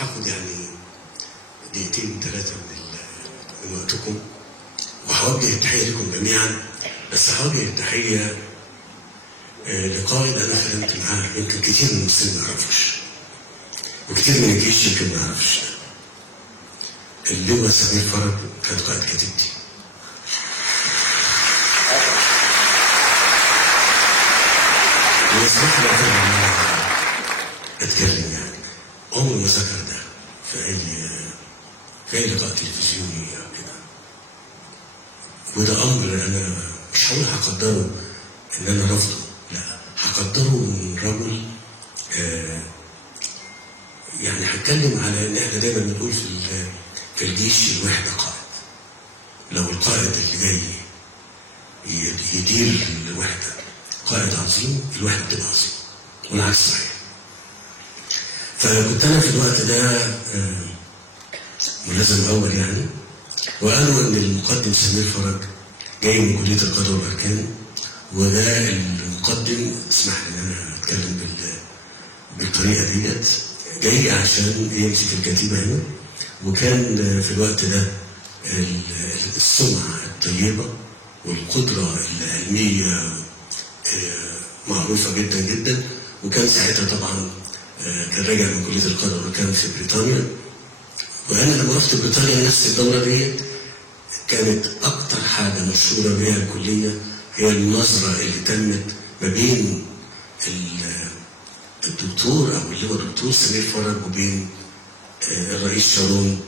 هاخد يعني دقيقتين 3 من وقتكم، وهوجه التحيه لكم جميعا، بس هوجه التحيه لقائد انا خدمت معاه يمكن كتير من المصريين ما يعرفوش، وكتير من الجيش يمكن ما يعرفش. اللواء سمير فرج كان قائد كتيبتي. ويسمح لي ان انا اتكلم يعني عمري ما ذكر ده في اي لقاء تلفزيوني او كده، وده امر انا مش هقول هقدره ان انا رافضه، لا هقدره من رجل يعني هتكلم على ان احنا دايما بنقول في الجيش الوحده قائد. لو القائد اللي جاي يدير الوحده قائد عظيم، الوحده بتبقى عظيم، والعكس صحيح. فكنت انا في الوقت ده ملازم اول يعني، وقالوا ان المقدم سمير فرج جاي من كليه القضاء والاركان، وده المقدم اسمح لي ان انا اتكلم بالطريقه ديت، جاي عشان يمسك الكتيبه هنا. وكان في الوقت ده السمعه الطيبه والقدره العلميه معروفه جدا جدا. وكان ساعتها طبعا كان راجع من كليه القضاء وكان في بريطانيا، وانا لما رحت بريطانيا نفس الدوره دي كانت اكتر حاجه مشهوره بها الكليه هي المناظره اللي تمت ما بين الدكتور او اللي هو الدكتور سمير فرج وبين الرئيس شارون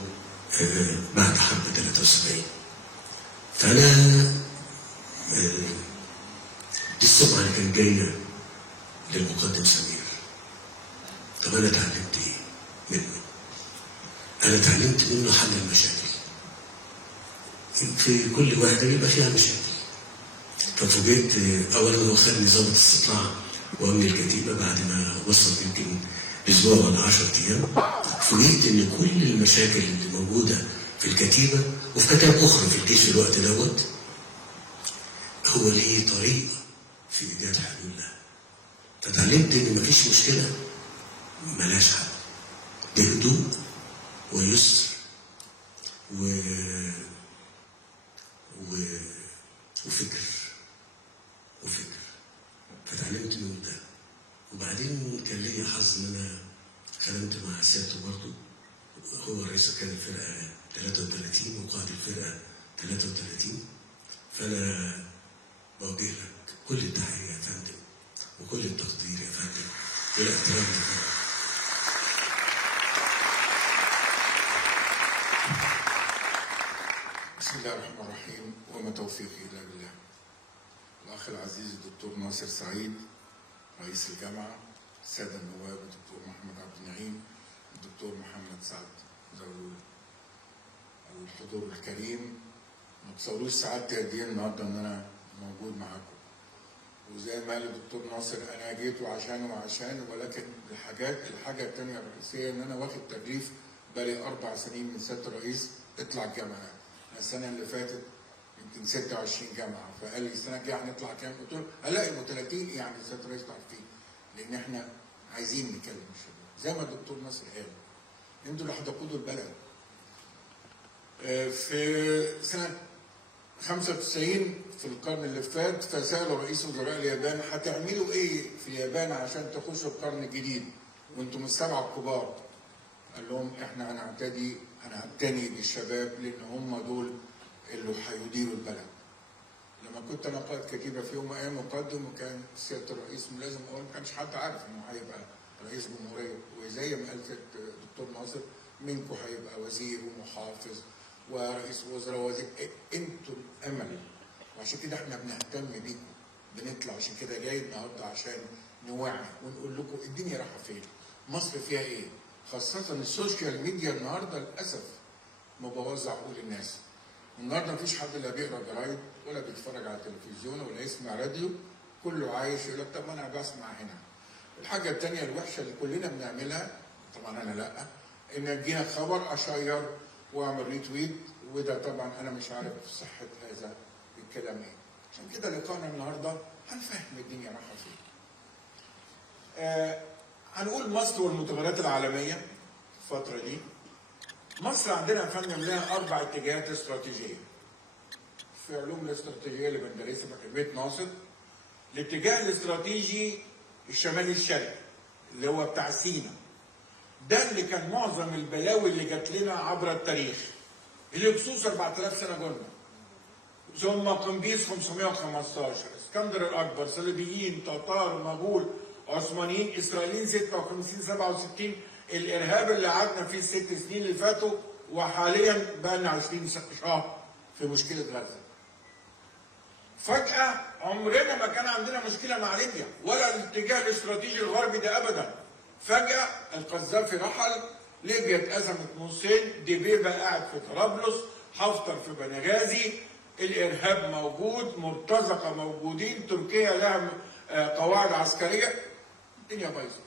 بعد حرب 73. فانا دي السمعه اللي كانت جايه للمقدم سمير. طب انا اتعلمت ايه منه؟ انا اتعلمت منه حل المشاكل. في كل واحده بيبقى فيها مشاكل. ففوجئت اولا هو خدني ضابط استطلاع وامن الكتيبه بعد ما وصل يمكن اسبوع ولا 10 ايام. فوجئت ان كل المشاكل اللي موجوده في الكتيبه وفي كتائب اخرى في الجيش في الوقت دوت هو ليه طريقه في ايجاد حلول لها. فتعلمت ان مفيش مشكله ملهاش حل، بهدوء ويسر وفكر. فتعلمت منه ده. وبعدين كان ليا حظ ان انا خدمت مع سيادته برضه، هو رئيس كان الفرقه 33 وقائد الفرقه 33. فانا بوجه لك كل التحيه يا فندم وكل التقدير يا فندم والاحترام لك. بسم الله الرحمن الرحيم، وما توفيقي الا بالله. الاخ العزيز الدكتور ناصر سعيد رئيس الجامعه، الساده النواب الدكتور محمد عبد النعيم، الدكتور محمد سعد زغلول، الحضور الكريم، ما تصوروش سعادتي قد ايه النهارده ان انا موجود معاكم. وزي ما قال الدكتور ناصر انا جيت وعشان ولكن الحاجه الثانيه الرئيسيه ان انا واخد تكليف بقالي 4 سنين من سياده الرئيس اطلع الجامعه. السنه اللي فاتت يمكن 26 جامعه، فقال لي السنه الجايه هنطلع كام؟ قلت له هنلاقي 30 يعني سياده الرئيس عارفين، لان احنا عايزين نكلم الشباب زي ما الدكتور ناصر قال، انتوا اللي هتقودوا البلد. في سنه 95 في القرن اللي فات فسالوا رئيس وزراء اليابان هتعملوا ايه في اليابان عشان تخشوا القرن الجديد وانتم السبعه الكبار؟ قال لهم احنا هنعتني بالشباب لان هم دول اللي هيديروا البلد. لما كنت انا قائد كتيبه في يوم من الايام مقدم، وكان سياده الرئيس لازم اقول ما كانش حد عارف انه هيبقى رئيس جمهوريه، وزي ما قال الدكتور ناصر منكم هيبقى وزير ومحافظ ورئيس وزراء ووزير. انتوا الامل، وعشان كده احنا بنهتم بيكم، بنطلع عشان كده جاي النهارده عشان نوعي ونقول لكم الدنيا رايحه فين، مصر فيها ايه، خاصه السوشيال ميديا النهارده للاسف مبوظه عقول الناس. النهارده مفيش حد لا بيقرا جرايد ولا بيتفرج على تلفزيون ولا يسمع راديو، كله عايش يقول لك طب انا بسمع هنا. الحاجه الثانيه الوحشه اللي كلنا بنعملها، طبعا انا لا، ان يجينا خبر اشير واعمل ريتويت، وده طبعا انا مش عارف صحه هذا الكلام ايه. عشان كده لقاءنا النهارده هنفهم الدنيا رايحه فين. هنقول مصر والمتغيرات العالميه الفترة دي. مصر عندنا يا فندم لها 4 اتجاهات استراتيجية. في علوم الاستراتيجية اللي بندرسها في كلية ناصر، الاتجاه الاستراتيجي الشمالي الشرقي اللي هو بتاع سينا. ده اللي كان معظم البلاوي اللي جات لنا عبر التاريخ. الهكسوس 4000 سنة جولنا. ثم قمبيز 515، اسكندر الأكبر، صليبيين، تتار، مغول، عثمانيين، إسرائيليين 56 67، الإرهاب اللي قعدنا فيه ال6 سنين اللي فاتوا، وحاليا بقى لنا 20 شهر في مشكلة غزة. فجأة عمرنا ما كان عندنا مشكلة مع ليبيا ولا الاتجاه الاستراتيجي الغربي ده أبدا. فجأة القذافي رحل، ليبيا اتقسمت نصين، دبيبة قاعد في طرابلس، حفتر في بنغازي، الإرهاب موجود، مرتزقة موجودين، تركيا لها قواعد عسكرية، الدنيا بايظة.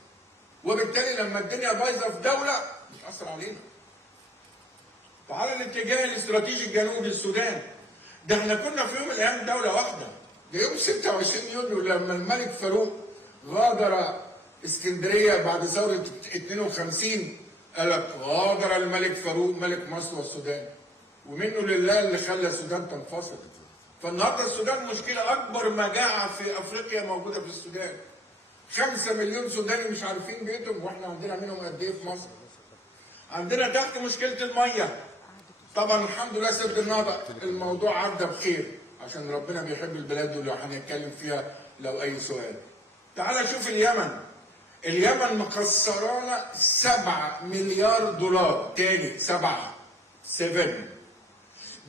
وبالتالي لما الدنيا بايظة في دولة بتأثر علينا. تعالى الاتجاه الاستراتيجي الجنوبي السودان. ده احنا كنا في يوم من الايام دوله واحده. ده يوم 26 يونيو لما الملك فاروق غادر اسكندريه بعد ثوره 52، قال لك غادر الملك فاروق ملك مصر والسودان. ومنه لله اللي خلى السودان تنفصل. فالنهارده السودان مشكله، اكبر مجاعه في افريقيا موجوده في السودان. 5 مليون سوداني مش عارفين بيتهم، واحنا عندنا منهم قد ايه في مصر؟ عندنا تحت مشكله الميه. طبعا الحمد لله سد النهضه الموضوع عدى بخير، عشان ربنا بيحب البلاد دول وهنتكلم فيها لو اي سؤال. تعال شوف اليمن. اليمن مخسرانا 7 مليار دولار، تاني 7.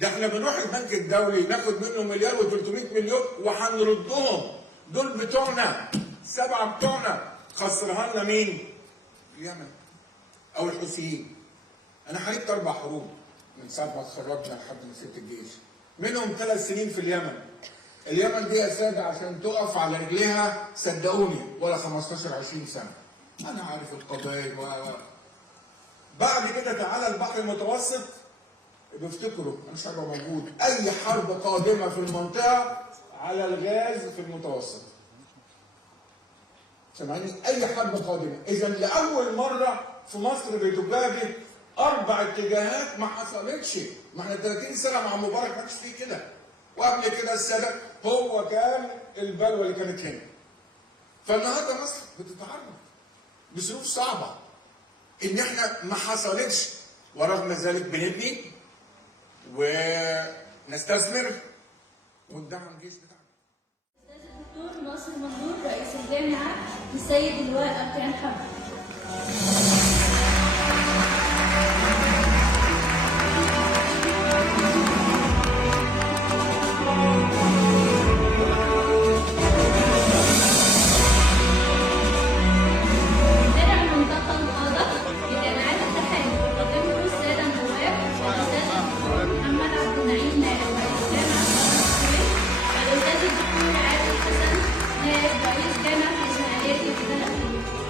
ده احنا بنروح البنك الدولي ناخد منه مليار و300 مليون وهنردهم. دول بتوعنا، 7 بتوعنا. خسرها لنا مين؟ اليمن او الحوثيين. انا حاربت 4 حروب من ساعة ما اتخرجنا لحد ما سبت الجيش. منهم 3 سنين في اليمن. اليمن دي يا سادة عشان تقف على رجليها صدقوني ولا 15 20 سنة. أنا عارف القبائل بعد كده تعالى البحر المتوسط، بيفتكروا مش هيبقى موجود أي حرب قادمة في المنطقة على الغاز في المتوسط. سامعني؟ أي حرب قادمة. إذا لأول مرة في مصر بتواجه 4 اتجاهات ما حصلتش. ما احنا 30 سنه مع مبارك ما كانش فيه كده. وقبل كده السادات هو كان البلوه اللي كانت هنا. فالنهارده مصر بتتعرض بظروف صعبه ان احنا ما حصلتش، ورغم ذلك بنبني ونستثمر وندعم الجيش بتاعنا. استاذ الدكتور ناصر منصور رئيس الجامعه، السيد اللواء أركان حمد. رئيس جامعة الإسماعيلية في السنة الأخيرة.